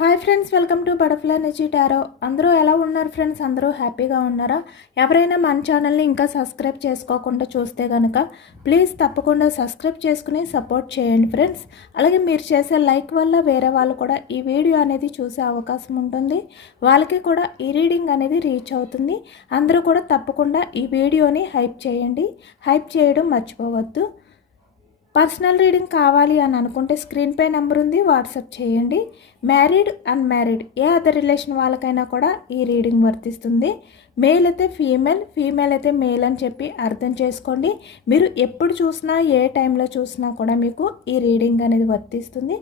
Hi friends, welcome to butterfly energy tarot. అందరూ ఎలా ఉన్నారు ఫ్రెండ్స్? అందరూ హ్యాపీగా ఉన్నారా? ఎవరైనా మన ఛానల్ని ఇంకా సబ్స్క్రైబ్ చేసుకోకుండా చూస్తే కనుక ప్లీజ్ తప్పకుండా సబ్స్క్రైబ్ చేసుకుని సపోర్ట్ చేయండి ఫ్రెండ్స్. అలాగే మీరు చేసే లైక్ వల్ల వేరే వాళ్ళు కూడా ఈ వీడియో అనేది చూసే అవకాశం ఉంటుంది. వాళ్ళకి కూడా ఈ రీడింగ్ అనేది రీచ్ అవుతుంది. అందరూ కూడా తప్పకుండా ఈ వీడియోని హైప్ చేయండి. హైప్ చేయడం మర్చిపోవద్దు. పర్సనల్ రీడింగ్ కావాలి అని అనుకుంటే స్క్రీన్ పై నెంబర్ ఉంది, వాట్సాప్ చేయండి. మ్యారీడ్ అన్మ్యారీడ్ ఏ అదర్ రిలేషన్ వాళ్ళకైనా కూడా ఈ రీడింగ్ వర్తిస్తుంది. మేల్ అయితే ఫీమేల్, ఫీమేల్ అయితే మేల్ అని చెప్పి అర్థం చేసుకోండి. మీరు ఎప్పుడు చూసినా ఏ టైంలో చూసినా కూడా మీకు ఈ రీడింగ్ అనేది వర్తిస్తుంది.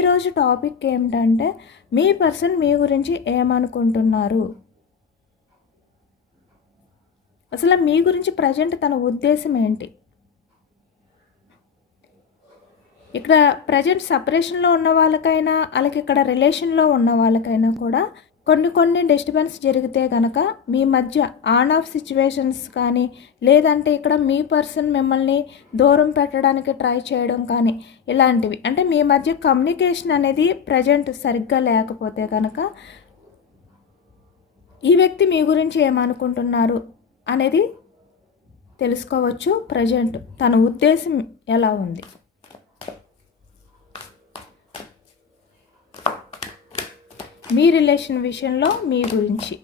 ఈరోజు టాపిక్ ఏమిటంటే మీ పర్సన్ మీ గురించి ఏమనుకుంటున్నారు, అసలు మీ గురించి ప్రజెంట్ తన ఉద్దేశం ఏంటి. ఇక్కడ ప్రజెంట్ సపరేషన్లో ఉన్న వాళ్ళకైనా అలాగే ఇక్కడ రిలేషన్లో ఉన్న వాళ్ళకైనా కూడా కొన్ని డిస్టర్బెన్స్ జరిగితే కనుక మీ మధ్య ఆన్ ఆఫ్ సిచ్యువేషన్స్ కానీ, లేదంటే ఇక్కడ మీ పర్సన్ మిమ్మల్ని దూరం పెట్టడానికి ట్రై చేయడం కానీ, ఇలాంటివి అంటే మీ మధ్య కమ్యూనికేషన్ అనేది ప్రజెంట్ సరిగ్గా లేకపోతే కనుక ఈ వ్యక్తి మీ గురించి ఏమనుకుంటున్నారు అనేది తెలుసుకోవచ్చు. ప్రజెంట్ తన ఉద్దేశం ఎలా ఉంది. మీ రిలేషన్ విషయంలో మీ గురించి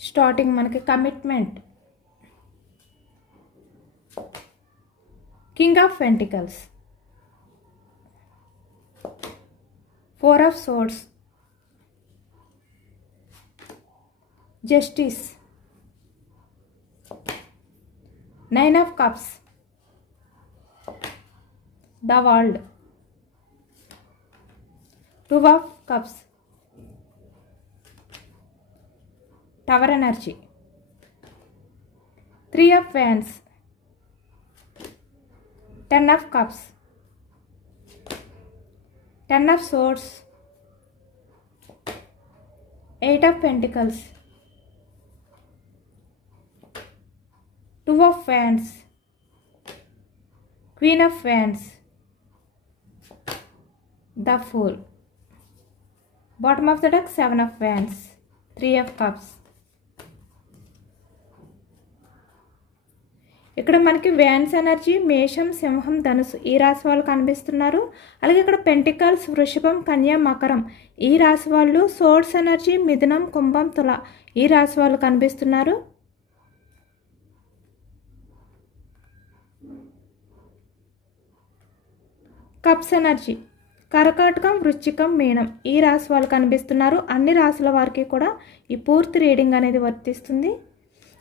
స్టార్టింగ్ మనకి commitment, king of pentacles, four of swords, justice, nine of cups, the world, two of cups, tower energy, three of wands, ten of cups, ten of swords, eight of pentacles, two of wands, queen of wands, the fool, bottom of the deck seven of wands, three of cups. ఇక్కడ మనకి wands energy మేషం, సింహం, ధనుసు ఈ రాశి వాళ్ళు కనిపిస్తున్నారు. అలాగే ఇక్కడ పెంటికల్స్, వృషభం, కన్య, మకరం ఈ రాశి వాళ్ళు, సోర్డ్స్ ఎనర్జీ మిథునం, కుంభం, తుల ఈ రాశి వాళ్ళు కనిపిస్తున్నారు. కప్స్ ఎనర్జీ కర్కాటకం, వృశ్చికం, మీనం ఈ రాశి వాళ్ళు కనిపిస్తున్నారు. అన్ని రాశుల వారికి కూడా ఈ పూర్తి రీడింగ్ అనేది వర్తిస్తుంది.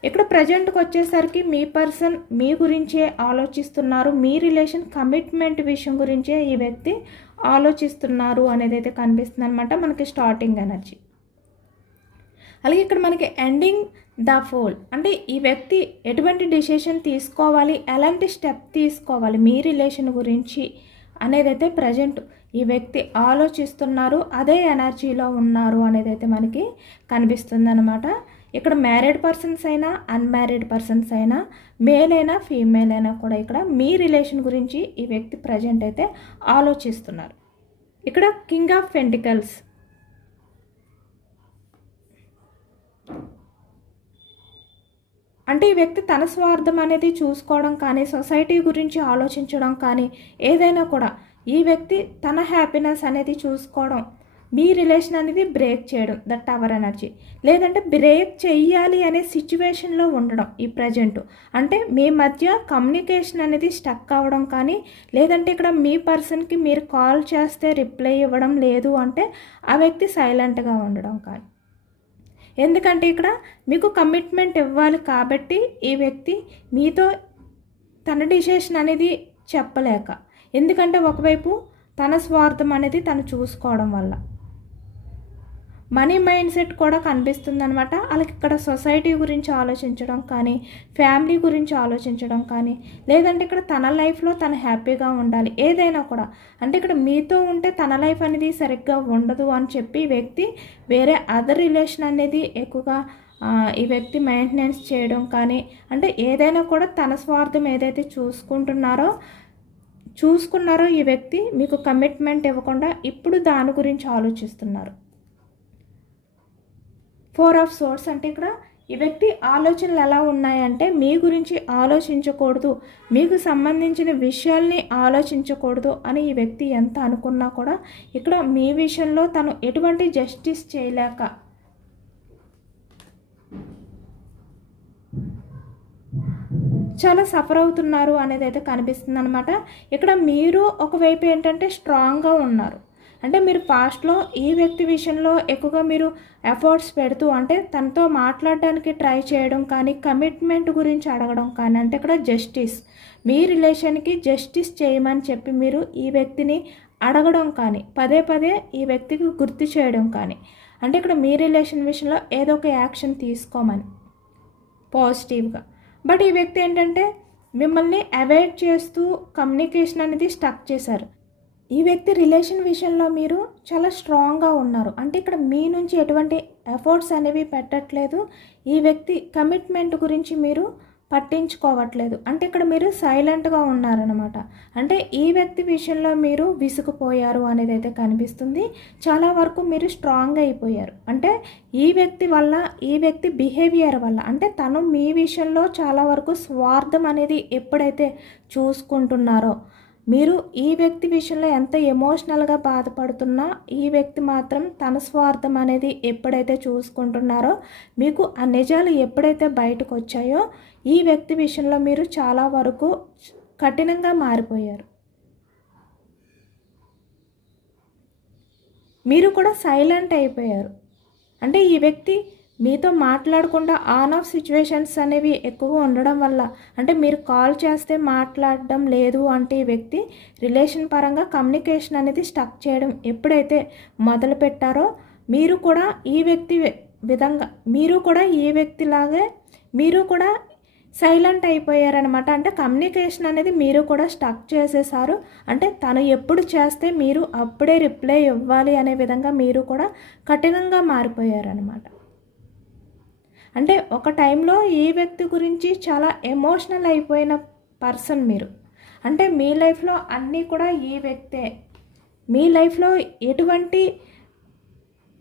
ఇక్కడ ప్రజెంట్కి వచ్చేసరికి మీ పర్సన్ మీ గురించే ఆలోచిస్తున్నారు. మీ రిలేషన్ కమిట్మెంట్ విషయం గురించే ఈ వ్యక్తి ఆలోచిస్తున్నారు అనేది అయితే కనిపిస్తుంది అనమాట మనకి స్టార్టింగ్ ఎనర్జీ. అలాగే ఇక్కడ మనకి ఎండింగ్ ద ఫోల్ అంటే ఈ వ్యక్తి ఎటువంటి డిసిషన్ తీసుకోవాలి, ఎలాంటి స్టెప్ తీసుకోవాలి మీ రిలేషన్ గురించి అనేది అయితే ప్రజెంట్ ఈ వ్యక్తి ఆలోచిస్తున్నారు. అదే ఎనర్జీలో ఉన్నారు అనేది అయితే మనకి కనిపిస్తుంది అనమాట. ఇక్కడ మ్యారీడ్ పర్సన్స్ అయినా అన్మ్యారీడ్ పర్సన్స్ అయినా మేల్ అయినా ఫీమేల్ అయినా కూడా ఇక్కడ మీ రిలేషన్ గురించి ఈ వ్యక్తి ప్రజెంట్ అయితే ఆలోచిస్తున్నారు. ఇక్కడ కింగ్ ఆఫ్ పెంటికల్స్ అంటే ఈ వ్యక్తి తన స్వార్థం అనేది చూసుకోవడం కానీ, సొసైటీ గురించి ఆలోచించడం కానీ, ఏదైనా కూడా ఈ వ్యక్తి తన హ్యాపీనెస్ అనేది చూసుకోవడం, మీ రిలేషన్ అనేది బ్రేక్ చేయడం, ద టవర్ ఎనర్జీ, లేదంటే బ్రేక్ చెయ్యాలి అనే సిచ్యువేషన్లో ఉండడం ఈ ప్రజెంట్. అంటే మీ మధ్య కమ్యూనికేషన్ అనేది స్టక్ అవ్వడం కానీ, లేదంటే ఇక్కడ మీ పర్సన్కి మీరు కాల్ చేస్తే రిప్లై ఇవ్వడం లేదు అంటే ఆ వ్యక్తి సైలెంట్గా ఉండడం కానీ, ఎందుకంటే ఇక్కడ మీకు కమిట్మెంట్ ఇవ్వాలి కాబట్టి ఈ వ్యక్తి మీతో తన డిసిషన్ అనేది చెప్పలేక, ఎందుకంటే ఒకవైపు తన స్వార్థం అనేది తను చూసుకోవడం వల్ల మనీ మైండ్ సెట్ కూడా కనిపిస్తుంది అనమాట. వాళ్ళకి ఇక్కడ సొసైటీ గురించి ఆలోచించడం కానీ, ఫ్యామిలీ గురించి ఆలోచించడం కానీ, లేదంటే ఇక్కడ తన లైఫ్లో తను హ్యాపీగా ఉండాలి ఏదైనా కూడా. అంటే ఇక్కడ మీతో ఉంటే తన లైఫ్ అనేది సరిగ్గా ఉండదు అని చెప్పి ఈ వ్యక్తి వేరే అదర్ రిలేషన్ అనేది ఎక్కువగా ఈ వ్యక్తి మెయింటెనెన్స్ చేయడం కానీ, అంటే ఏదైనా కూడా తన స్వార్థం ఏదైతే చూసుకున్నారో ఈ వ్యక్తి మీకు కమిట్మెంట్ ఇవ్వకుండా ఇప్పుడు దాని గురించి ఆలోచిస్తున్నారు. 4 ఆఫ్ సోర్స్ అంటే ఇక్కడ ఈ వ్యక్తి ఆలోచనలు ఎలా ఉన్నాయంటే మీ గురించి ఆలోచించకూడదు, మీకు సంబంధించిన విషయాల్ని ఆలోచించకూడదు అని ఈ వ్యక్తి ఎంత అనుకున్నా కూడా ఇక్కడ మీ విషయంలో తను ఎటువంటి జస్టిస్ చేయలేక చాలా సఫర్ అవుతున్నారు అనేది అయితే కనిపిస్తుంది అనమాట. ఇక్కడ మీరు ఒకవైపు ఏంటంటే స్ట్రాంగ్గా ఉన్నారు, అంటే మీరు పాస్ట్లో ఈ వ్యక్తి విషయంలో ఎక్కువగా మీరు ఎఫర్ట్స్ పెడుతూ అంటే తనతో మాట్లాడడానికి ట్రై చేయడం కానీ, కమిట్మెంట్ గురించి అడగడం కానీ, అంటే ఇక్కడ జస్టిస్ మీ రిలేషన్కి జస్టిస్ చేయమని చెప్పి మీరు ఈ వ్యక్తిని అడగడం కానీ, పదే పదే ఈ వ్యక్తికి గుర్తు చేయడం కానీ, అంటే ఇక్కడ మీ రిలేషన్ విషయంలో ఏదో ఒక యాక్షన్ తీసుకోమని పాజిటివ్గా. బట్ ఈ వ్యక్తి ఏంటంటే మిమ్మల్ని అవాయిడ్ చేస్తూ కమ్యూనికేషన్ అనేది స్టక్ చేశారు. ఈ వ్యక్తి రిలేషన్ విషయంలో మీరు చాలా స్ట్రాంగ్గా ఉన్నారు, అంటే ఇక్కడ మీ నుంచి ఎటువంటి ఎఫర్ట్స్ అనేవి పెట్టట్లేదు. ఈ వ్యక్తి కమిట్మెంట్ గురించి మీరు పట్టించుకోవట్లేదు, అంటే ఇక్కడ మీరు సైలెంట్గా ఉన్నారనమాట. అంటే ఈ వ్యక్తి విషయంలో మీరు విసుగుపోయారు అనేది అయితే కనిపిస్తుంది. చాలా వరకు మీరు స్ట్రాంగ్ అయిపోయారు, అంటే ఈ వ్యక్తి వల్ల, ఈ వ్యక్తి బిహేవియర్ వల్ల, అంటే తను మీ విషయంలో చాలా వరకు స్వార్థం అనేది ఎప్పుడైతే చూసుకుంటున్నారో, మీరు ఈ వ్యక్తి విషయంలో ఎంత ఎమోషనల్గా బాధపడుతున్నా ఈ వ్యక్తి మాత్రం తన స్వార్థం అనేది ఎప్పుడైతే చూసుకుంటున్నారో, మీకు ఆ నిజాలు ఎప్పుడైతే బయటకు వచ్చాయో ఈ వ్యక్తి విషయంలో మీరు చాలా వరకు కఠినంగా మారిపోయారు. మీరు కూడా సైలెంట్ అయిపోయారు, అంటే ఈ వ్యక్తి మీతో మాట్లాడకుండా ఆన్ ఆఫ్ సిచ్యువేషన్స్ అనేవి ఎక్కువగా ఉండడం వల్ల, అంటే మీరు కాల్ చేస్తే మాట్లాడడం లేదు అంటే ఈ వ్యక్తి రిలేషన్ పరంగా కమ్యూనికేషన్ అనేది స్టక్ చేయడం ఎప్పుడైతే మొదలు పెట్టారో, మీరు కూడా ఈ వ్యక్తి విధంగా, మీరు కూడా ఈ వ్యక్తిలాగే మీరు కూడా సైలెంట్ అయిపోయారనమాట. అంటే కమ్యూనికేషన్ అనేది మీరు కూడా స్టక్ చేసేసారు, అంటే తను ఎప్పుడు చేస్తే మీరు అప్పుడే రిప్లై ఇవ్వాలి అనే విధంగా మీరు కూడా కఠినంగా మారిపోయారనమాట. అంటే ఒక టైంలో ఈ వ్యక్తి గురించి చాలా ఎమోషనల్ అయిపోయిన పర్సన్ మీరు, అంటే మీ లైఫ్లో అన్నీ కూడా ఈ వ్యక్తే, మీ లైఫ్లో ఎటువంటి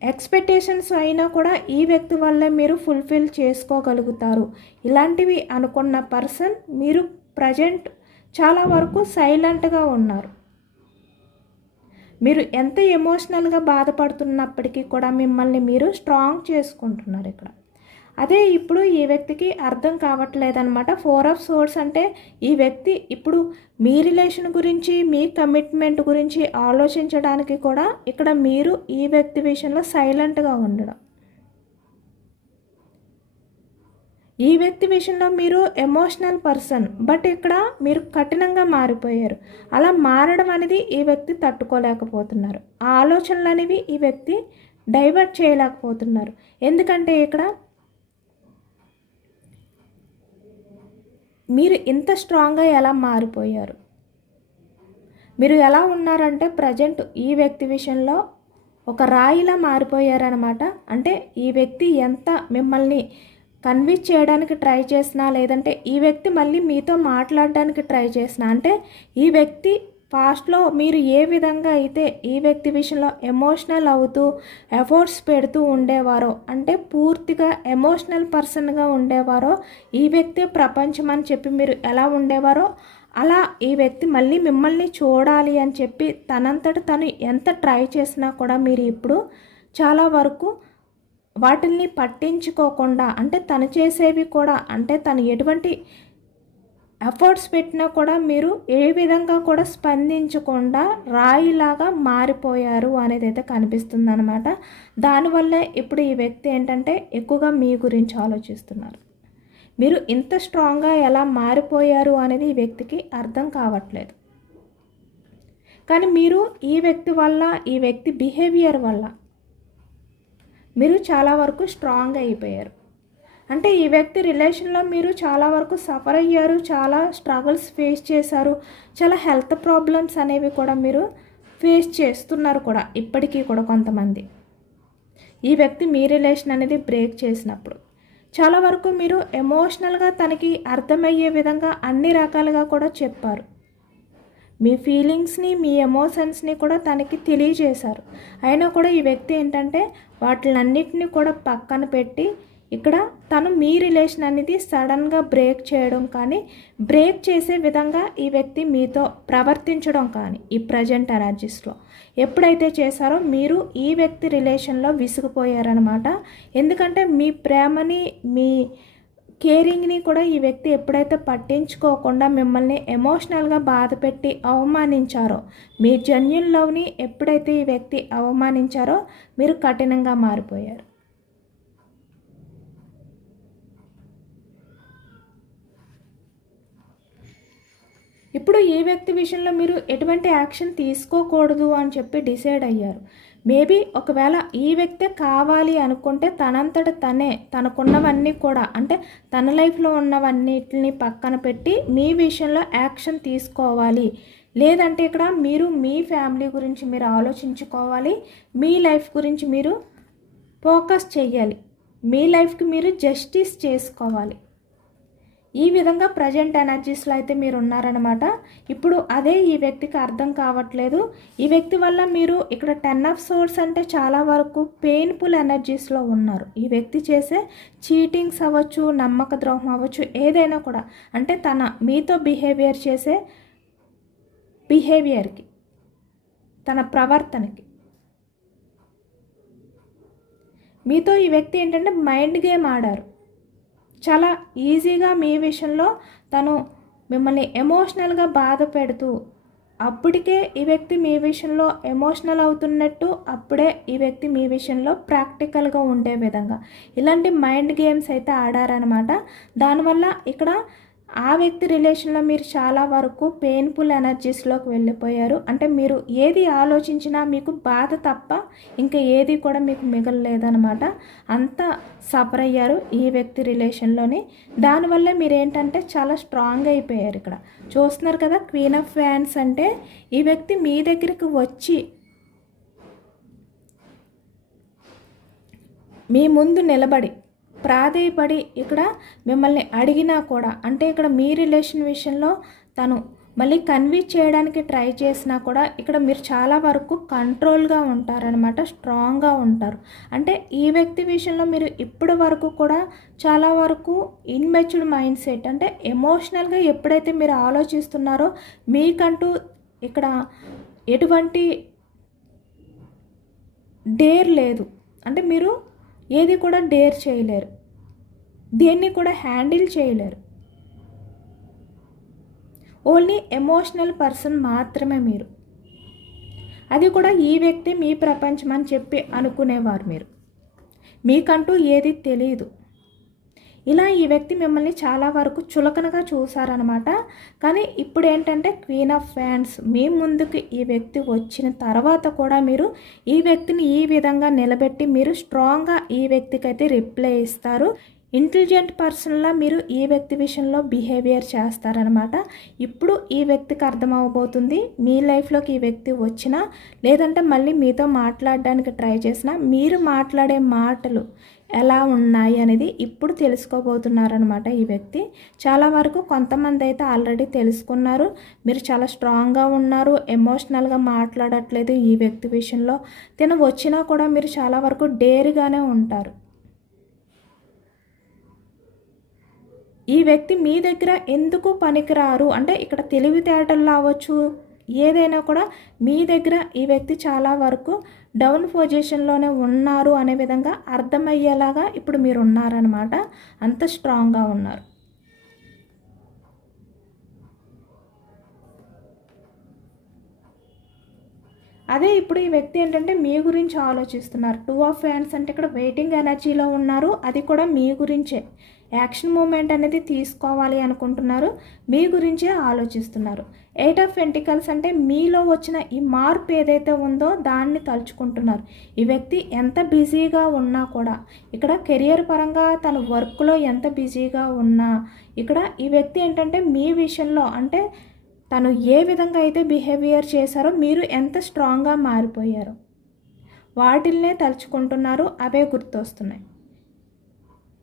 ఎక్స్పెక్టేషన్స్ అయినా కూడా ఈ వ్యక్తి వల్లే మీరు ఫుల్ఫిల్ చేసుకోగలుగుతారు. ఇలాంటివి అనుకున్న పర్సన్ మీరు ప్రజెంట్ చాలా వరకు సైలెంట్గా ఉన్నారు. మీరు ఎంత ఎమోషనల్గా బాధపడుతున్నప్పటికీ కూడా మిమ్మల్ని మీరు స్ట్రాంగ్ చేసుకుంటున్నారు ఇక్కడ. అదే ఇప్పుడు ఈ వ్యక్తికి అర్థం కావట్లేదన్నమాట. 4 ఆఫ్ సోర్స్ అంటే ఈ వ్యక్తి ఇప్పుడు మీ రిలేషన్ గురించి, మీ కమిట్మెంట్ గురించి ఆలోచించడానికి కూడా ఇక్కడ మీరు ఈ వ్యక్తి విషయంలో సైలెంట్గా ఉండడం, ఈ వ్యక్తి విషయంలో మీరు ఎమోషనల్ పర్సన్, బట్ ఇక్కడ మీరు కఠినంగా మారిపోయారు. అలా మారడం అనేది ఈ వ్యక్తి తట్టుకోలేకపోతున్నారు, ఆ ఆలోచనలు అనేవి ఈ వ్యక్తి డైవర్ట్ చేయలేకపోతున్నారు. ఎందుకంటే ఇక్కడ మీరు ఇంత స్ట్రాంగ్గా ఎలా మారిపోయారు, మీరు ఎలా ఉన్నారంటే ప్రజెంట్ ఈ వ్యక్తి విషయంలో ఒక రాయిలా మారిపోయారనమాట. అంటే ఈ వ్యక్తి ఎంత మిమ్మల్ని కన్విన్స్ చేయడానికి ట్రై చేసినా, లేదంటే ఈ వ్యక్తి మళ్ళీ మీతో మాట్లాడడానికి ట్రై చేసినా, అంటే ఈ వ్యక్తి పాస్ట్లో మీరు ఏ విధంగా అయితే ఈ వ్యక్తి విషయంలో ఎమోషనల్ అవుతూ ఎఫర్ట్స్ పెడుతూ ఉండేవారో, అంటే పూర్తిగా ఎమోషనల్ పర్సన్గా ఉండేవారో, ఈ వ్యక్తి ప్రపంచం అని చెప్పి మీరు ఎలా ఉండేవారో అలా ఈ వ్యక్తి మళ్ళీ మిమ్మల్ని చూడాలి అని చెప్పి తనంతట తను ఎంత ట్రై చేసినా కూడా మీరు ఇప్పుడు చాలా వరకు వాటిల్ని పట్టించుకోకుండా, అంటే తను చేసేవి కూడా, అంటే తను ఎటువంటి ఎఫర్ట్స్ పెట్టినా కూడా మీరు ఏ విధంగా కూడా స్పందించకుండా రాయిలాగా మారిపోయారు అనేది అయితే కనిపిస్తుంది అనమాట. దానివల్లే ఇప్పుడు ఈ వ్యక్తి ఏంటంటే ఎక్కువగా మీ గురించి ఆలోచిస్తున్నారు. మీరు ఇంత స్ట్రాంగ్గా ఎలా మారిపోయారు అనేది ఈ వ్యక్తికి అర్థం కావట్లేదు. కానీ మీరు ఈ వ్యక్తి వల్ల, ఈ వ్యక్తి బిహేవియర్ వల్ల మీరు చాలా వరకు స్ట్రాంగ్ అయిపోయారు. అంటే ఈ వ్యక్తి రిలేషన్లో మీరు చాలా వరకు సఫర్ అయ్యారు, చాలా స్ట్రగుల్స్ ఫేస్ చేశారు, చాలా హెల్త్ ప్రాబ్లమ్స్ అనేవి కూడా మీరు ఫేస్ చేస్తున్నారు కూడా ఇప్పటికీ కూడా కొంతమంది. ఈ వ్యక్తి మీ రిలేషన్ అనేది బ్రేక్ చేసినప్పుడు చాలా వరకు మీరు ఎమోషనల్గా తనకి అర్థమయ్యే విధంగా అన్ని రకాలుగా కూడా చెప్పారు. మీ ఫీలింగ్స్ని, మీ ఎమోషన్స్ని కూడా తనకి తెలియజేశారు. అయినా కూడా ఈ వ్యక్తి ఏంటంటే వాటిలన్నిటిని కూడా పక్కన పెట్టి ఇక్కడ తను మీ రిలేషన్ అనేది సడన్గా బ్రేక్ చేయడం కానీ, బ్రేక్ చేసే విధంగా ఈ వ్యక్తి మీతో ప్రవర్తించడం కానీ ఈ ప్రజెంట్ ఎనర్జీస్లో ఎప్పుడైతే చేశారో మీరు ఈ వ్యక్తి రిలేషన్లో విసిగిపోయారనమాట. ఎందుకంటే మీ ప్రేమని, మీ కేరింగ్ని కూడా ఈ వ్యక్తి ఎప్పుడైతే పట్టించుకోకుండా మిమ్మల్ని ఎమోషనల్గా బాధపెట్టి అవమానించారో, మీ జెన్యూన్ లవ్ని ఎప్పుడైతే ఈ వ్యక్తి అవమానించారో మీరు కఠినంగా మారిపోయారు. ఇప్పుడు ఈ వ్యక్తి విషయంలో మీరు ఎటువంటి యాక్షన్ తీసుకోకూడదు అని చెప్పి డిసైడ్ అయ్యారు. మేబీ ఒకవేళ ఈ వ్యక్తే కావాలి అనుకుంటే తనంతట తనే తనకున్నవన్నీ కూడా, అంటే తన లైఫ్లో ఉన్నవన్నిటిని పక్కన పెట్టి మీ విషయంలో యాక్షన్ తీసుకోవాలి. లేదంటే ఇక్కడ మీరు మీ ఫ్యామిలీ గురించి మీరు ఆలోచించుకోవాలి, మీ లైఫ్ గురించి మీరు ఫోకస్ చేయాలి, మీ లైఫ్కి మీరు జస్టిస్ చేసుకోవాలి. ఈ విధంగా ప్రజెంట్ ఎనర్జీస్లో అయితే మీరు ఉన్నారనమాట. ఇప్పుడు అదే ఈ వ్యక్తికి అర్థం కావట్లేదు. ఈ వ్యక్తి వల్ల మీరు ఇక్కడ 10 ఆఫ్ సోర్స్ అంటే చాలా వరకు పెయిన్ఫుల్ ఎనర్జీస్లో ఉన్నారు. ఈ వ్యక్తి చేసే చీటింగ్స్ అవ్వచ్చు, నమ్మక ద్రోహం అవ్వచ్చు, ఏదైనా కూడా, అంటే తన మీతో బిహేవియర్ చేసే బిహేవియర్కి, తన ప్రవర్తనకి మీతో ఈ వ్యక్తి ఏంటంటే మైండ్ గేమ్ ఆడారు. చాలా ఈజీగా మీ విషయంలో తను మిమ్మల్ని ఎమోషనల్గా బాధ పెడుతూ, అప్పటికే ఈ వ్యక్తి మీ విషయంలో ఎమోషనల్ అవుతున్నట్టు, అప్పుడే ఈ వ్యక్తి మీ విషయంలో ప్రాక్టికల్గా ఉండే విధంగా ఇలాంటి మైండ్ గేమ్స్ అయితే ఆడారనమాట. దానివల్ల ఇక్కడ ఆ వ్యక్తి రిలేషన్లో మీరు చాలా వరకు పెయిన్ఫుల్ ఎనర్జీస్లోకి వెళ్ళిపోయారు. అంటే మీరు ఏది ఆలోచించినా మీకు బాధ తప్ప ఇంకా ఏది కూడా మీకు మిగలలేదనమాట. అంత సఫర్ అయ్యారు ఈ వ్యక్తి రిలేషన్లోని. దానివల్లే మీరు ఏంటంటే చాలా స్ట్రాంగ్ అయిపోయారు. ఇక్కడ చూస్తున్నారు కదా, క్వీన్ ఆఫ్ వ్యాండ్స్ అంటే ఈ వ్యక్తి మీ దగ్గరికి వచ్చి మీ ముందు నిలబడి ప్రాధేయపడి ఇక్కడ మిమ్మల్ని అడిగినా కూడా, అంటే ఇక్కడ మీ రిలేషన్ విషయంలో తను మళ్ళీ కన్విన్స్ చేయడానికి ట్రై చేసినా కూడా ఇక్కడ మీరు చాలా వరకు కంట్రోల్గా ఉంటారనమాట, స్ట్రాంగ్గా ఉంటారు. అంటే ఈ వ్యక్తి విషయంలో మీరు ఇప్పటి వరకు కూడా చాలా వరకు ఇన్మెచ్యూర్డ్ మైండ్ సెట్, అంటే ఎమోషనల్గా ఎప్పుడైతే మీరు ఆలోచిస్తున్నారో మీకంటూ ఇక్కడ ఎటువంటి డేర్ లేదు. అంటే మీరు ఏది కూడా డేర్ చేయలేరు, దేన్ని కూడా హ్యాండిల్ చేయలేరు. ఓన్లీ ఎమోషనల్ పర్సన్ మాత్రమే మీరు. అది కూడా ఈ వ్యక్తి మీ ప్రపంచం అని చెప్పి అనుకునేవారు మీరు. మీకంటూ ఏది తెలియదు. ఇలా ఈ వ్యక్తి మిమ్మల్ని చాలా వరకు చులకనగా చూసారనమాట. కానీ ఇప్పుడు ఏంటంటే క్వీన్ ఆఫ్ వ్యాండ్స్ మీ ముందుకు ఈ వ్యక్తి వచ్చిన తర్వాత కూడా మీరు ఈ వ్యక్తిని ఈ విధంగా నిలబెట్టి మీరు స్ట్రాంగ్గా ఈ వ్యక్తికి అయితే రిప్లై ఇస్తారు. ఇంటెలిజెంట్ పర్సన్లా మీరు ఈ వ్యక్తి విషయంలో బిహేవియర్ చేస్తారనమాట. ఇప్పుడు ఈ వ్యక్తికి అర్థమవబోతుంది మీ లైఫ్లోకి ఈ వ్యక్తి వచ్చినా, లేదంటే మళ్ళీ మీతో మాట్లాడడానికి ట్రై చేసినా మీరు మాట్లాడే మాటలు ఎలా ఉన్నాయి అనేది ఇప్పుడు తెలుసుకోబోతున్నారనమాట ఈ వ్యక్తి. చాలా వరకు కొంతమంది అయితే ఆల్రెడీ తెలుసుకున్నారు. మీరు చాలా స్ట్రాంగ్గా ఉన్నారు, ఎమోషనల్గా మాట్లాడట్లేదు ఈ వ్యక్తి విషయంలో. తిన వచ్చినా కూడా మీరు చాలా వరకు డేర్గానే ఉంటారు. ఈ వ్యక్తి మీ దగ్గర ఎందుకు పనికిరారు అంటే ఇక్కడ తెలివితేటలు అవ్వచ్చు, ఏదైనా కూడా మీ దగ్గర ఈ వ్యక్తి చాలా వరకు డౌన్ పొజిషన్లోనే ఉన్నారు అనే విధంగా అర్థమయ్యేలాగా ఇప్పుడు మీరు ఉన్నారనమాట. అంత స్ట్రాంగ్గా ఉన్నారు. అదే ఇప్పుడు ఈ వ్యక్తి ఏంటంటే మీ గురించి ఆలోచిస్తున్నారు. 2 ఆఫ్ హ్యాండ్స్ అంటే ఇక్కడ వెయిటింగ్ ఎనర్జీలో ఉన్నారు. అది కూడా మీ గురించే. యాక్షన్ మూమెంట్ అనేది తీసుకోవాలి అనుకుంటున్నారు. మీ గురించే ఆలోచిస్తున్నారు. 8 ఆఫ్ పెంటికల్స్ అంటే మీలో వచ్చిన ఈ మార్పు ఏదైతే ఉందో దాన్ని తలుచుకుంటున్నారు. ఈ వ్యక్తి ఎంత బిజీగా ఉన్నా కూడా, ఇక్కడ కెరియర్ పరంగా తన వర్క్లో ఎంత బిజీగా ఉన్నా, ఇక్కడ ఈ వ్యక్తి ఏంటంటే మీ విషయంలో అంటే తను ఏ విధంగా అయితే బిహేవియర్ చేశారో మీరు ఎంత స్ట్రాంగ్గా మారిపోయారో వాటిల్నే తలుచుకుంటున్నారు. అవే గుర్తొస్తున్నాయి.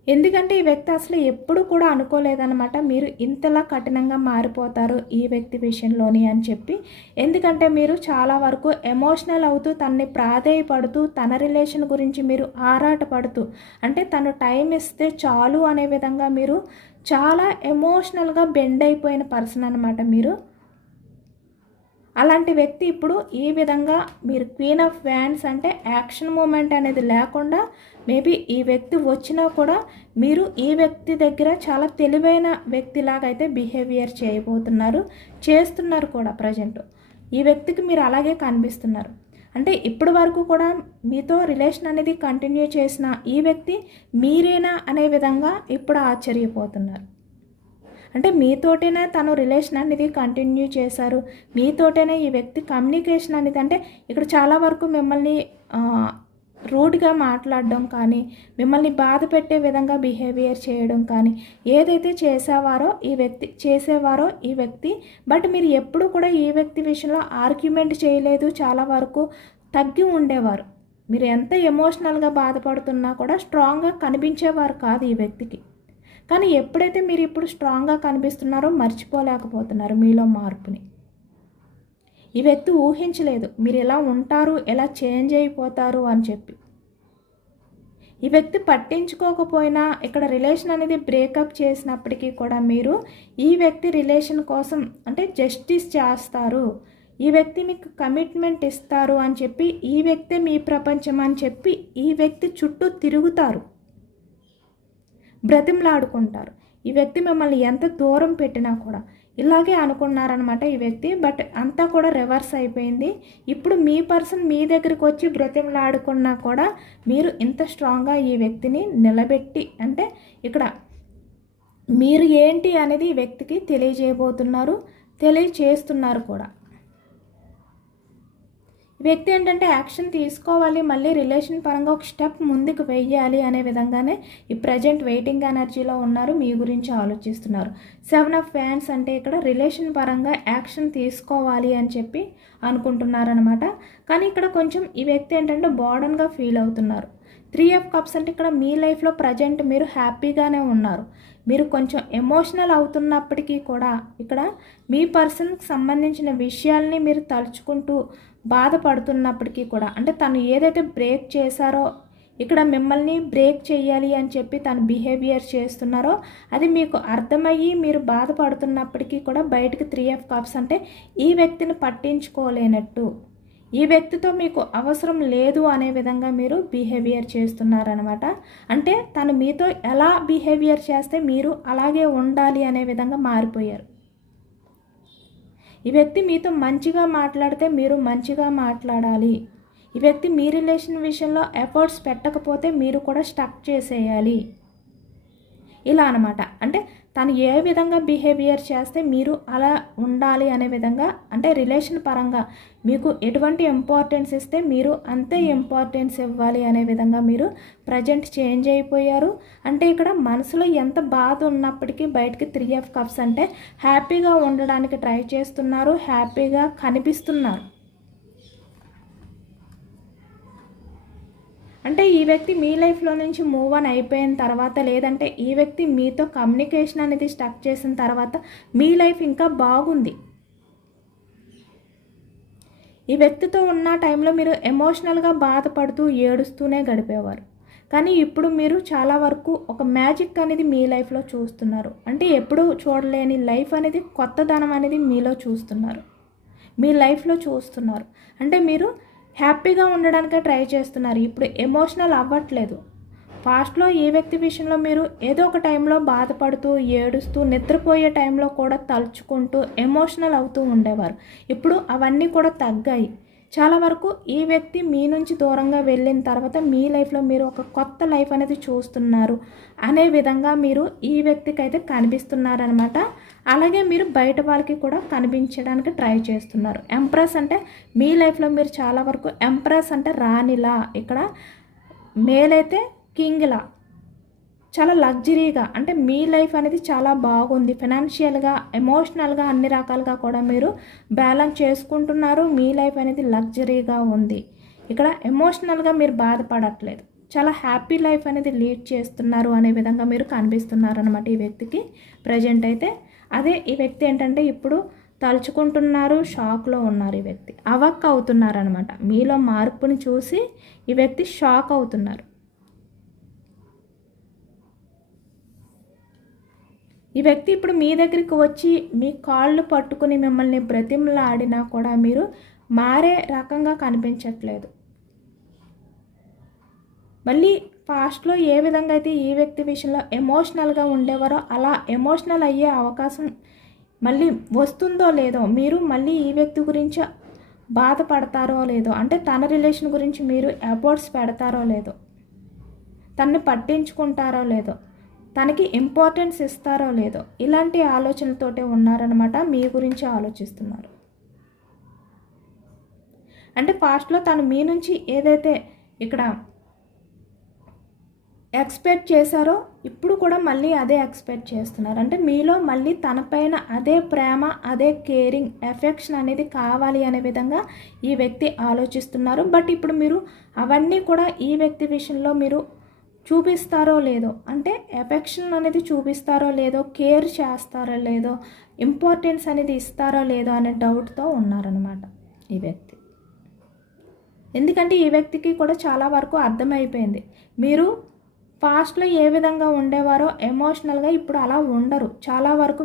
ఎందుకంటే ఈ వ్యక్తి అసలు ఎప్పుడు కూడా అనుకోలేదన్నమాట మీరు ఇంతలా కఠినంగా మారిపోతారు ఈ వ్యక్తి విషయంలోని అని చెప్పి. ఎందుకంటే మీరు చాలా వరకు ఎమోషనల్ అవుతూ తనని ప్రాధేయపడుతూ తన రిలేషన్ గురించి మీరు ఆరాటపడుతూ అంటే తను టైం ఇస్తే చాలు అనే విధంగా మీరు చాలా ఎమోషనల్గా బెండ్ అయిపోయిన పర్సన్ అనమాట మీరు. అలాంటి వ్యక్తి ఇప్పుడు ఈ విధంగా మీరు క్వీన్ ఆఫ్ వ్యాండ్స్ అంటే యాక్షన్ మూమెంట్ అనేది లేకుండా మేబీ ఈ వ్యక్తి వచ్చినా కూడా మీరు ఈ వ్యక్తి దగ్గర చాలా తెలివైన వ్యక్తిలాగా అయితే బిహేవియర్ చేయబోతున్నారు, చేస్తున్నారు కూడా ప్రజెంట్. ఈ వ్యక్తికి మీరు అలాగే కనిపిస్తున్నారు. అంటే ఇప్పటి వరకు కూడా మీతో రిలేషన్ అనేది కంటిన్యూ చేసిన ఈ వ్యక్తి మీరేనా అనే విధంగా ఇప్పుడు ఆశ్చర్యపోతున్నారు. అంటే మీతోటేనే తను రిలేషన్ అనేది కంటిన్యూ చేశారు, మీతోటేనే ఈ వ్యక్తి కమ్యూనికేషన్ అనేది అంటే ఇక్కడ చాలా వరకు మిమ్మల్ని రూడ్గా మాట్లాడడం కానీ, మిమ్మల్ని బాధ పెట్టే విధంగా బిహేవియర్ చేయడం కానీ ఏదైతే చేసేవారో ఈ వ్యక్తి బట్ మీరు ఎప్పుడు కూడా ఈ వ్యక్తి విషయంలో ఆర్గ్యుమెంట్ చేయలేదు. చాలా వరకు తగ్గి ఉండేవారు. మీరు ఎంత ఎమోషనల్గా బాధపడుతున్నా కూడా స్ట్రాంగ్గా కనిపించేవారు కాదు ఈ వ్యక్తికి. కానీ ఎప్పుడైతే మీరు ఇప్పుడు స్ట్రాంగ్గా కనిపిస్తున్నారో మర్చిపోలేకపోతున్నారు మీలో మార్పుని. ఈ వ్యక్తి ఊహించలేదు మీరు ఎలా ఉంటారు, ఎలా చేంజ్ అయిపోతారు అని చెప్పి. ఈ వ్యక్తి పట్టించుకోకపోయినా ఇక్కడ రిలేషన్ అనేది బ్రేకప్ చేసినప్పటికీ కూడా మీరు ఈ వ్యక్తి రిలేషన్ కోసం అంటే జస్టిస్ చేస్తారు, ఈ వ్యక్తి మీకు కమిట్మెంట్ ఇస్తారు అని చెప్పి, ఈ వ్యక్తే మీ ప్రపంచం అని చెప్పి ఈ వ్యక్తి చుట్టూ తిరుగుతారు, బ్రతిమలాడుకుంటారు. ఈ వ్యక్తి మిమ్మల్ని ఎంత దూరం పెట్టినా కూడా ఇలాగే అనుకున్నారనమాట ఈ వ్యక్తి. బట్ అంతా కూడా రివర్స్ అయిపోయింది. ఇప్పుడు మీ పర్సన్ మీ దగ్గరికి వచ్చి బ్రతిమలాడుకున్నా కూడా మీరు ఇంత స్ట్రాంగ్గా ఈ వ్యక్తిని నిలబెట్టి అంటే ఇక్కడ మీరు ఏంటి అనేది ఈ వ్యక్తికి తెలియజేయబోతున్నారు, తెలియచేస్తున్నారు కూడా. వ్యక్తి ఏంటంటే యాక్షన్ తీసుకోవాలి, మళ్ళీ రిలేషన్ పరంగా ఒక స్టెప్ ముందుకు వెయ్యాలి అనే విధంగానే ఈ ప్రజెంట్ వెయిటింగ్ ఎనర్జీలో ఉన్నారు, మీ గురించి ఆలోచిస్తున్నారు. 7 ఆఫ్ వ్యాండ్స్ అంటే ఇక్కడ రిలేషన్ పరంగా యాక్షన్ తీసుకోవాలి అని చెప్పి అనుకుంటున్నారనమాట. కానీ ఇక్కడ కొంచెం ఈ వ్యక్తి ఏంటంటే బర్డన్గా ఫీల్ అవుతున్నారు. 3 ఆఫ్ కప్స్ అంటే ఇక్కడ మీ లైఫ్లో ప్రజెంట్ మీరు హ్యాపీగానే ఉన్నారు. మీరు కొంచెం ఎమోషనల్ అవుతున్నప్పటికీ కూడా ఇక్కడ మీ పర్సన్కి సంబంధించిన విషయాల్ని మీరు తలుచుకుంటూ బాధపడుతున్నప్పటికీ కూడా అంటే తను ఏదైతే బ్రేక్ చేశారో ఇక్కడ మిమ్మల్ని బ్రేక్ చేయాలి అని చెప్పి తను బిహేవియర్ చేస్తున్నారో అది మీకు అర్థమయ్యి మీరు బాధపడుతున్నప్పటికీ కూడా బయటకు 3 ఆఫ్ కప్స్ అంటే ఈ వ్యక్తిని పట్టించుకోలేనట్టు, ఈ వ్యక్తితో మీకు అవసరం లేదు అనే విధంగా మీరు బిహేవియర్ చేస్తున్నారనమాట. అంటే తను మీతో ఎలా బిహేవియర్ చేస్తే మీరు అలాగే ఉండాలి అనే విధంగా మారిపోయారు. ఈ వ్యక్తి మీతో మంచిగా మాట్లాడితే మీరు మంచిగా మాట్లాడాలి. ఈ వ్యక్తి మీ రిలేషన్ విషయంలో ఎఫర్ట్స్ పెట్టకపోతే మీరు కూడా స్టక్ చేసేయాలి. ఇలా అనమాట. అంటే తను ఏ విధంగా బిహేవియర్ చేస్తే మీరు అలా ఉండాలి అనే విధంగా అంటే రిలేషన్ పరంగా మీకు ఎటువంటి ఇంపార్టెన్స్ ఇస్తే మీరు అంతే ఇంపార్టెన్స్ ఇవ్వాలి అనే విధంగా మీరు ప్రజెంట్ చేంజ్ అయిపోయారు. అంటే ఇక్కడ మనసులో ఎంత బాధ ఉన్నప్పటికీ బయటికి 3 ఆఫ్ కప్స్ అంటే హ్యాపీగా ఉండడానికి ట్రై చేస్తున్నారు, హ్యాపీగా కనిపిస్తున్నారు. అంటే ఈ వ్యక్తి మీ లైఫ్లో నుంచి మూవ్ ఆన్ అయిపోయిన తర్వాత లేదంటే ఈ వ్యక్తి మీతో కమ్యూనికేషన్ అనేది స్టక్ చేసిన తర్వాత మీ లైఫ్ ఇంకా బాగుంది. ఈ వ్యక్తితో ఉన్న టైంలో మీరు ఎమోషనల్గా బాధపడుతూ ఏడుస్తూనే గడిపేవారు. కానీ ఇప్పుడు మీరు చాలా వరకు ఒక మ్యాజిక్ అనేది మీ లైఫ్లో చూస్తున్నారు. అంటే ఎప్పుడూ చూడలేని లైఫ్ అనేది కొత్తదనం అనేది మీలో చూస్తున్నారు, మీ లైఫ్లో చూస్తున్నారు. అంటే మీరు హ్యాపీగా ఉండడానికే ట్రై చేస్తున్నారు. ఇప్పుడు ఎమోషనల్ అవ్వట్లేదు. పాస్ట్లో ఏ వ్యక్తి విషయంలో మీరు ఏదో ఒక టైంలో బాధపడుతూ ఏడుస్తూ నిద్రపోయే టైంలో కూడా తలుచుకుంటూ ఎమోషనల్ అవుతూ ఉండేవారు. ఇప్పుడు అవన్నీ కూడా తగ్గాయి. చాలా వరకు ఈ వ్యక్తి మీ నుంచి దూరంగా వెళ్ళిన తర్వాత మీ లైఫ్లో మీరు ఒక కొత్త లైఫ్ అనేది చూస్తున్నారు అనే విధంగా మీరు ఈ వ్యక్తికి అయితే కనిపిస్తున్నారనమాట. అలాగే మీరు బయట వాళ్ళకి కూడా కనిపించడానికి ట్రై చేస్తున్నారు. ఎంప్రెస్ అంటే మీ లైఫ్లో మీరు చాలా వరకు ఎంప్రెస్ అంటే రాణిలా, ఇక్కడ మేల్ అయితే కింగ్లా, చాలా లగ్జరీగా, అంటే మీ లైఫ్ అనేది చాలా బాగుంది. ఫైనాన్షియల్గా, ఎమోషనల్గా అన్ని రకాలుగా కూడా మీరు బ్యాలెన్స్ చేసుకుంటున్నారు. మీ లైఫ్ అనేది లగ్జరీగా ఉంది. ఇక్కడ ఎమోషనల్గా మీరు బాధపడట్లేదు, చాలా హ్యాపీ లైఫ్ అనేది లీడ్ చేస్తున్నారు అనే విధంగా మీరు కనిపిస్తున్నారు అనమాట ఈ వ్యక్తికి ప్రజెంట్ అయితే. అదే ఈ వ్యక్తి ఏంటంటే ఇప్పుడు తలుచుకుంటున్నారు, షాక్లో ఉన్నారు. ఈ వ్యక్తి అవక్ అవుతున్నారు అనమాట. మీలో మార్పుని చూసి ఈ వ్యక్తి షాక్ అవుతున్నారు. ఈ వ్యక్తి ఇప్పుడు మీ దగ్గరికి వచ్చి మీ కాళ్ళు పట్టుకుని మిమ్మల్ని బ్రతిమలాడినా కూడా మీరు మారే రకంగా కనిపించట్లేదు. మళ్ళీ పాస్ట్లో ఏ విధంగా అయితే ఈ వ్యక్తి విషయంలో ఎమోషనల్గా ఉండేవారో అలా ఎమోషనల్ అయ్యే అవకాశం మళ్ళీ వస్తుందో లేదో, మీరు మళ్ళీ ఈ వ్యక్తి గురించి బాధపడతారో లేదో, అంటే తన రిలేషన్ గురించి మీరు ఎఫర్ట్స్ పెడతారో లేదో, తనని పట్టించుకుంటారో లేదో, తనకి ఇంపార్టెన్స్ ఇస్తారో లేదో, ఇలాంటి ఆలోచనలతోటే ఉన్నారనమాట. మీ గురించి ఆలోచిస్తున్నారు. అంటే పాస్ట్లో తను మీ నుంచి ఏదైతే ఇక్కడ ఎక్స్పెక్ట్ చేశారో ఇప్పుడు కూడా మళ్ళీ అదే ఎక్స్పెక్ట్ చేస్తున్నారు. అంటే మీలో మళ్ళీ తనపైన అదే ప్రేమ, అదే కేరింగ్, ఎఫెక్షన్ అనేది కావాలి అనే విధంగా ఈ వ్యక్తి ఆలోచిస్తున్నారు. బట్ ఇప్పుడు మీరు అవన్నీ కూడా ఈ వ్యక్తి విషయంలో మీరు చూపిస్తారో లేదో, అంటే ఎఫెక్షన్ అనేది చూపిస్తారో లేదో, కేర్ చేస్తారో లేదో, ఇంపార్టెన్స్ అనేది ఇస్తారో లేదో అనే డౌట్తో ఉన్నారనమాట ఈ వ్యక్తి. ఎందుకంటే ఈ వ్యక్తికి కూడా చాలా వరకు అర్థమైపోయింది మీరు పాస్ట్లో ఏ విధంగా ఉండేవారో ఎమోషనల్గా ఇప్పుడు అలా ఉండరు. చాలా వరకు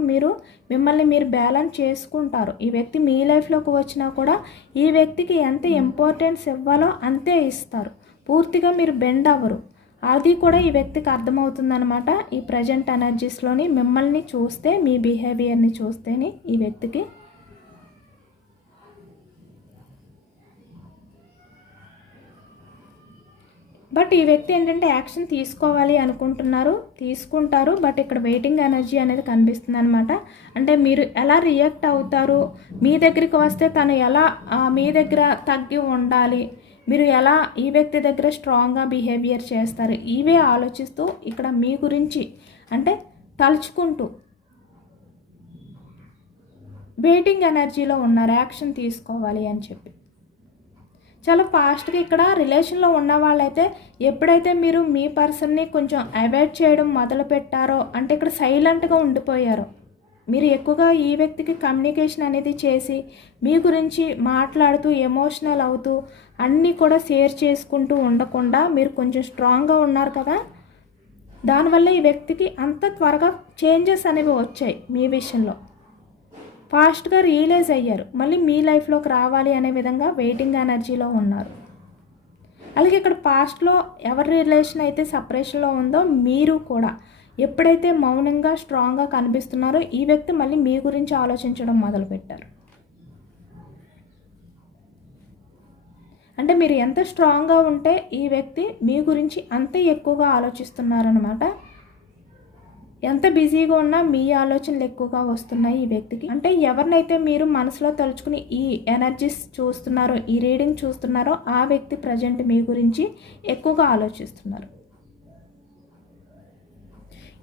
మిమ్మల్ని మీరు బ్యాలెన్స్ చేసుకుంటారు. ఈ వ్యక్తి మీ లైఫ్లోకి వచ్చినా కూడా ఈ వ్యక్తికి ఎంత ఇంపార్టెన్స్ ఇవ్వాలో అంతే ఇస్తారు. పూర్తిగా మీరు బెండ్ అవ్వరు. అది కూడా ఈ వ్యక్తికి అర్థమవుతుందనమాట. ఈ ప్రజెంట్ ఎనర్జీస్లోని మిమ్మల్ని చూస్తే, మీ బిహేవియర్ని చూస్తేనే ఈ వ్యక్తికి. బట్ ఈ వ్యక్తి ఏంటంటే యాక్షన్ తీసుకోవాలి అనుకుంటున్నారు, తీసుకుంటారు. బట్ ఇక్కడ వెయిటింగ్ ఎనర్జీ అనేది కనిపిస్తుంది అనమాట. అంటే మీరు ఎలా రియాక్ట్ అవుతారు, మీ దగ్గరికి వస్తే తను ఎలా మీ దగ్గర తగ్గి ఉండాలి, మీరు ఎలా ఈ వ్యక్తి దగ్గర స్ట్రాంగ్గా బిహేవియర్ చేస్తారు, ఇవే ఆలోచిస్తూ ఇక్కడ మీ గురించి అంటే తలుచుకుంటూ వెయిటింగ్ ఎనర్జీలో ఉన్నారు, యాక్షన్ తీసుకోవాలి అని చెప్పి. చాలా ఫాస్ట్గా ఇక్కడ రిలేషన్లో ఉన్న వాళ్ళైతే ఎప్పుడైతే మీరు మీ పర్సన్ని కొంచెం అవాయిడ్ చేయడం మొదలు పెట్టారో, అంటే ఇక్కడ సైలెంట్గా ఉండిపోయారో, మీరు ఎక్కువగా ఈ వ్యక్తికి కమ్యూనికేషన్ అనేది చేసి మీ గురించి మాట్లాడుతూ ఎమోషనల్ అవుతూ అన్నీ కూడా షేర్ చేసుకుంటూ ఉండకుండా మీరు కొంచెం స్ట్రాంగ్గా ఉన్నారు కదా, దానివల్ల ఈ వ్యక్తికి అంత త్వరగా చేంజెస్ అనేవి వచ్చాయి. మీ విషయంలో ఫాస్ట్గా రియలైజ్ అయ్యారు, మళ్ళీ మీ లైఫ్లోకి రావాలి అనే విధంగా వెయిటింగ్ ఎనర్జీలో ఉన్నారు. అలాగే ఇక్కడ పాస్ట్లో ఎవరి రిలేషన్ అయితే సపరేషన్లో ఉందో మీరు కూడా ఎప్పుడైతే మౌనంగా స్ట్రాంగ్గా కనిపిస్తున్నారో ఈ వ్యక్తి మళ్ళీ మీ గురించి ఆలోచించడం మొదలుపెట్టారు. అంటే మీరు ఎంత స్ట్రాంగ్గా ఉంటే ఈ వ్యక్తి మీ గురించి అంతే ఎక్కువగా ఆలోచిస్తున్నారనమాట. ఎంత బిజీగా ఉన్నా మీ ఆలోచనలు ఎక్కువగా వస్తున్నాయి ఈ వ్యక్తికి. అంటే ఎవరినైతే మీరు మనసులో తలుచుకుని ఈ ఎనర్జీస్ చూస్తున్నారో, ఈ రీడింగ్ చూస్తున్నారో ఆ వ్యక్తి ప్రజెంట్ మీ గురించి ఎక్కువగా ఆలోచిస్తున్నారు.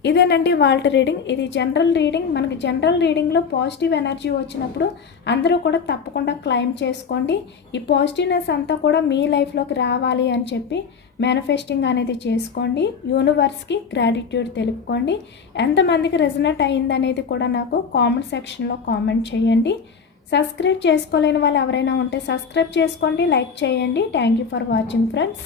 ఇదేనండి వాళ్ళ రీడింగ్. ఇది జనరల్ రీడింగ్. మనకి జనరల్ రీడింగ్లో పాజిటివ్ ఎనర్జీ వచ్చినప్పుడు అందరూ కూడా తప్పకుండా క్లైమ్ చేసుకోండి. ఈ పాజిటివ్నెస్ అంతా కూడా మీ లైఫ్లోకి రావాలి అని చెప్పి మేనిఫెస్టింగ్ అనేది చేసుకోండి. యూనివర్స్కి గ్రాటిట్యూడ్ తెలుపుకోండి. ఎంతమందికి రెజనేట్ అయింది అనేది కూడా నాకు కామెంట్ సెక్షన్లో కామెంట్ చేయండి. సబ్స్క్రైబ్ చేసుకోలేని వాళ్ళు ఎవరైనా ఉంటే సబ్స్క్రైబ్ చేసుకోండి, లైక్ చేయండి. Thank you for watching friends.